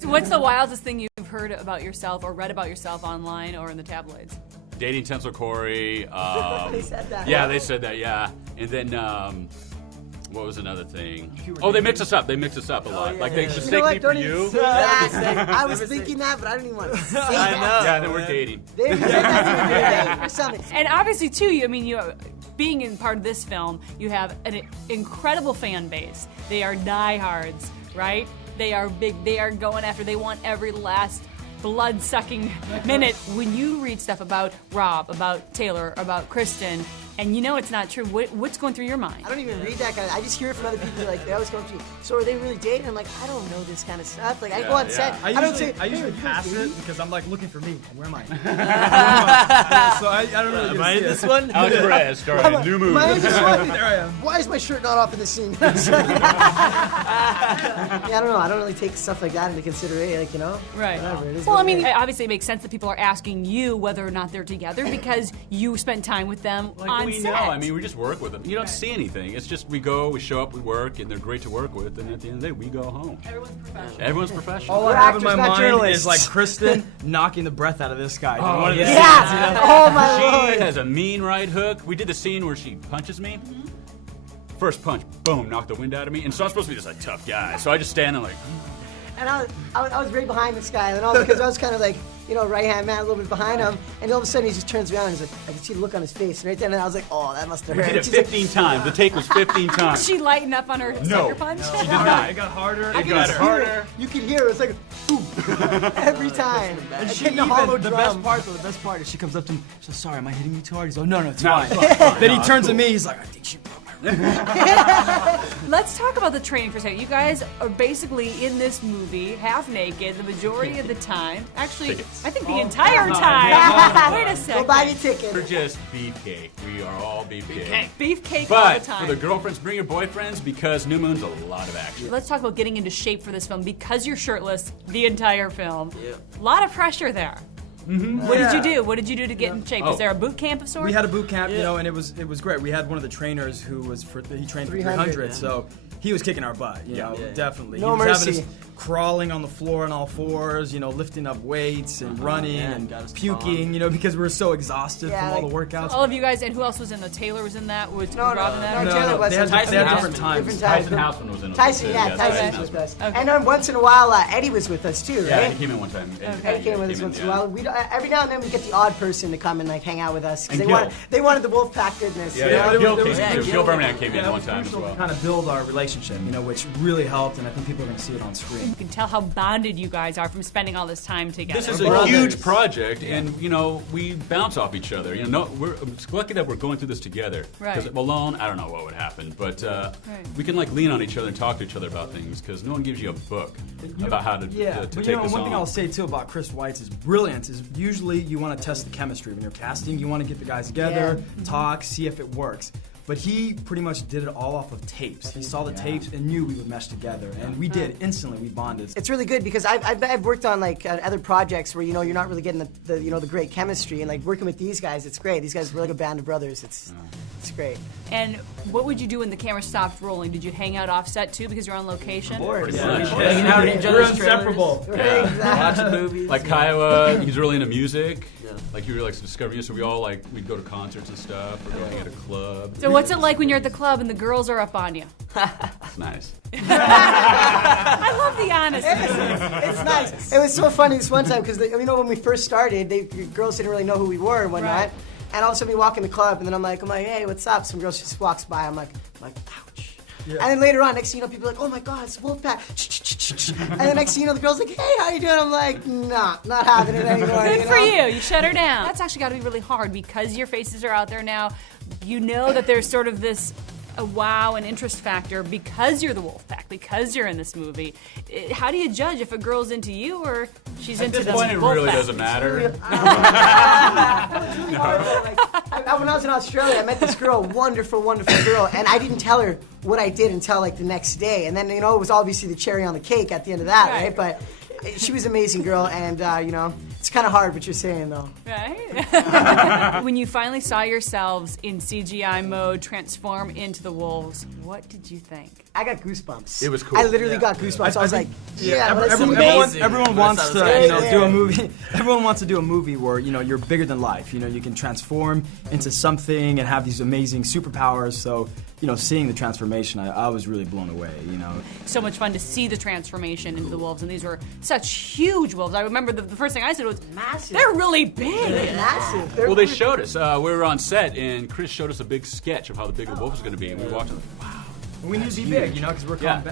So what's the wildest thing you've heard about yourself or read about yourself online or in the tabloids? Dating Tensor Corey. They said that. Yeah, they said that, yeah. And then, what was another thing? Oh, they mix us up. They mix us up a lot. yeah, like, they yeah. mistake me for you. I was thinking that, but I don't even want to say that. I know. Yeah, then we're dating. They said that or something. And obviously, too, being in part of this film, you have an incredible fan base. They are diehards, right? They are big. They are going after. They want every last blood-sucking minute. When you read stuff about Rob, about Taylor, about Kristen, and you know it's not true, what's going through your mind? I don't even read that kind of. I just hear it from other people. Like they always go up to me. So are they really dating? I'm like, I don't know this kind of stuff. Like I go on set. I usually pass it because I'm like looking for me. Where am I? So I don't really. Am I in this one? Alex Perez, starring New Moon. There I am. Why is my shirt not off in the scene? Yeah, I don't know. I don't really take stuff like that into consideration. Like Right. Whatever, it is Well, what I mean, it is. it obviously makes sense that people are asking you whether or not they're together because you spent time with them on we set. know. I mean, we just work with them. You don't see anything. It's just we go, we show up, we work, and they're great to work with. And at the end of the day, we go home. Everyone's professional. Everyone's professional. All We're I have in my actors, not mind journalists. is like Kristen knocking the breath out of this guy. Oh, One of the yeah. scenes, you know? Oh my She lord. has a mean right hook. We did the scene where she punches me. First punch, boom, knocked the wind out of me. And so I'm supposed to be this like tough guy. So I just stand there like, And I was right behind this guy, and all because I was kind of like, right hand man, a little bit behind him, and all of a sudden he just turns around and he's like, I can see the look on his face, and right then I was like, oh, that must have we hurt. did it She's like, 15 times. The take was 15 Did times. she lighten up on her sucker punch? She did not. It got harder. It got harder. You could hear it was like, boom, every time. And It's she hitting a hollow the drum. best part is she comes up to me. She says, "Sorry, am I hitting you too hard?" He's like, "No, it's No, fine." it's fine. Then No, he it's turns cool. to me. He's like, "I think she broke my rib." Let's talk about the training for a second. You guys are basically in this movie half naked the majority of the time. Actually, Tickets. I think the entire time. Wait a second. Go buy your ticket. We're just beefcake. We are all beefcake. Beefcake all But the time. for the girlfriends, bring your boyfriends because New Moon's a lot of action. Let's talk about getting into shape for this film because you're shirtless the entire film. Yeah. A lot of pressure there. Mm-hmm. What did you do? What did you do to get in shape? Oh. Was there a boot camp of sorts? We had a boot camp, and it was great. We had one of the trainers who was he trained for 300, so he was kicking our butt. You know, definitely. No he was mercy. having us crawling on the floor on all fours, lifting up weights and running and puking, because we were so exhausted from all the workouts. All of you guys, and who else was in the Taylor was in that? Was No, Rob in that? no, Taylor was they had Tyson different times. Different Tyson times. Houseman was in it. Tyson, too. yeah, Tyson was Houseman. with us. Okay. And then once in a while, Eddie was with us too, Yeah, right? he came in one time. Eddie came with us once in a while. We every now and then we get the odd person to come and like hang out with us because And they wanted the Wolfpack goodness. Yeah, you know? yeah. There Gil was- came there in was- too. Gil Birmingham came in Yeah, one it was time as crucial well. to kind of build our relationship, which really helped, and I think people are going to see it on screen. You can tell how bonded you guys are from spending all this time together. This is a brothers. huge project, and we bounce off each other. We're lucky that we're going through this together. Right. Because alone, I don't know what would happen, but we can like lean on each other and talk to each other about things. Because no one gives you a book about how to But take this one thing I'll on. say too about Chris Weitz is brilliance is usually you want to test the chemistry when you're casting. You want to get the guys together, talk, see if it works. But he pretty much did it all off of tapes. He saw the tapes and knew we would mesh together, and we did instantly. We bonded. It's really good because I've worked on like other projects where you're not really getting the great chemistry, and like working with these guys, it's great. These guys are like a band of brothers. It's great. And what would you do when the camera stopped rolling? Did you hang out offset too because you're on location? Of course. Hanging out in each We're other's inseparable. Watching movies. Like Kiowa, he's really into music. Like you were like discovering it, so we all we'd go to concerts and stuff, or going at a club. So what's it like when you're at the club and the girls are up on you? It's nice. I love the honesty. It's nice. It was so funny this one time because when we first started, the girls didn't really know who we were and whatnot. Right. And all of a sudden we walk in the club, and then I'm like, hey, what's up? Some girl just walks by. I'm like, ouch. Yeah. And then later on, next thing you know, people are like, oh my God, it's Wolfpack. And then next thing you know, the girl's like, hey, how you doing? I'm like, nah, not having it anymore. Good for you. You shut her down. That's actually got to be really hard because your faces are out there now. You know that there's sort of this a wow and interest factor because you're the Wolfpack, because you're in this movie. How do you judge if a girl's into you or she's into At the this point, it Wolfpack? really doesn't matter. When I was in Australia, I met this girl, wonderful, wonderful girl, and I didn't tell her what I did until like the next day. And then, it was obviously the cherry on the cake at the end of that, right? But she was an amazing girl, and, it's kind of hard what you're saying, though. Right? When you finally saw yourselves in CGI mode transform into the wolves, What did you think? I got goosebumps. It was cool. I literally got goosebumps. I was like, yeah, everyone, that's amazing. everyone wants That's to what I was do a movie. Everyone wants to do a movie where you're bigger than life. You can transform into something and have these amazing superpowers. So seeing the transformation, I was really blown away. So much fun to see the transformation into the wolves, and these were such huge wolves. I remember the first thing I said was, massive. they're really big. They're massive. Well, they showed us. We were on set, and Chris showed us a big sketch of how the big wolf was going to be, and we walked in like, wow. We need to be big, because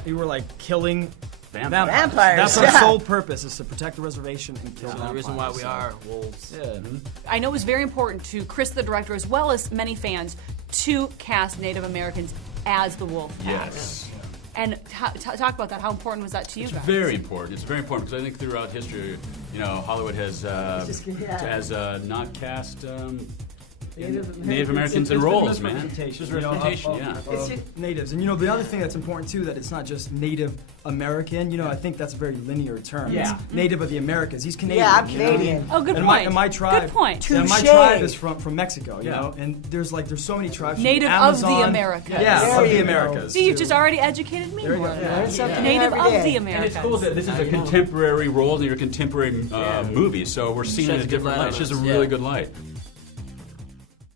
we were like killing Vampires. Vampires. That's our Yeah. sole purpose, is to protect the reservation and kill The vampires. reason why we are wolves. Yeah. I know it was very important to Chris, the director, as well as many fans, to cast Native Americans as the wolf pack. Yes. And talk about that. How important was that to you It's guys? very important. It's very important because I think throughout history, Hollywood has not cast Native Americans in It's roles, man. misrepresentation, It's just representation, yeah. of natives. And the other thing that's important too, that it's not just Native American. I think that's a very linear term. Yeah. It's Native of the Americas. He's Canadian. Yeah, I'm you know? Canadian. Oh, good And point. my tribe. Good point. Yeah, my Touche. tribe is from Mexico. You Yeah. know, and there's so many tribes. from Native of Amazon. the Americas. Yeah, There of you the go. Americas. See, you've too. just already educated me There you more. go. on Yeah. that. Learn something Native every of day. the And Americas. it's cool that this is a contemporary role and your contemporary movie, so we're seeing it in Sheds a a good different light light. on It's just a us, really yeah. good light.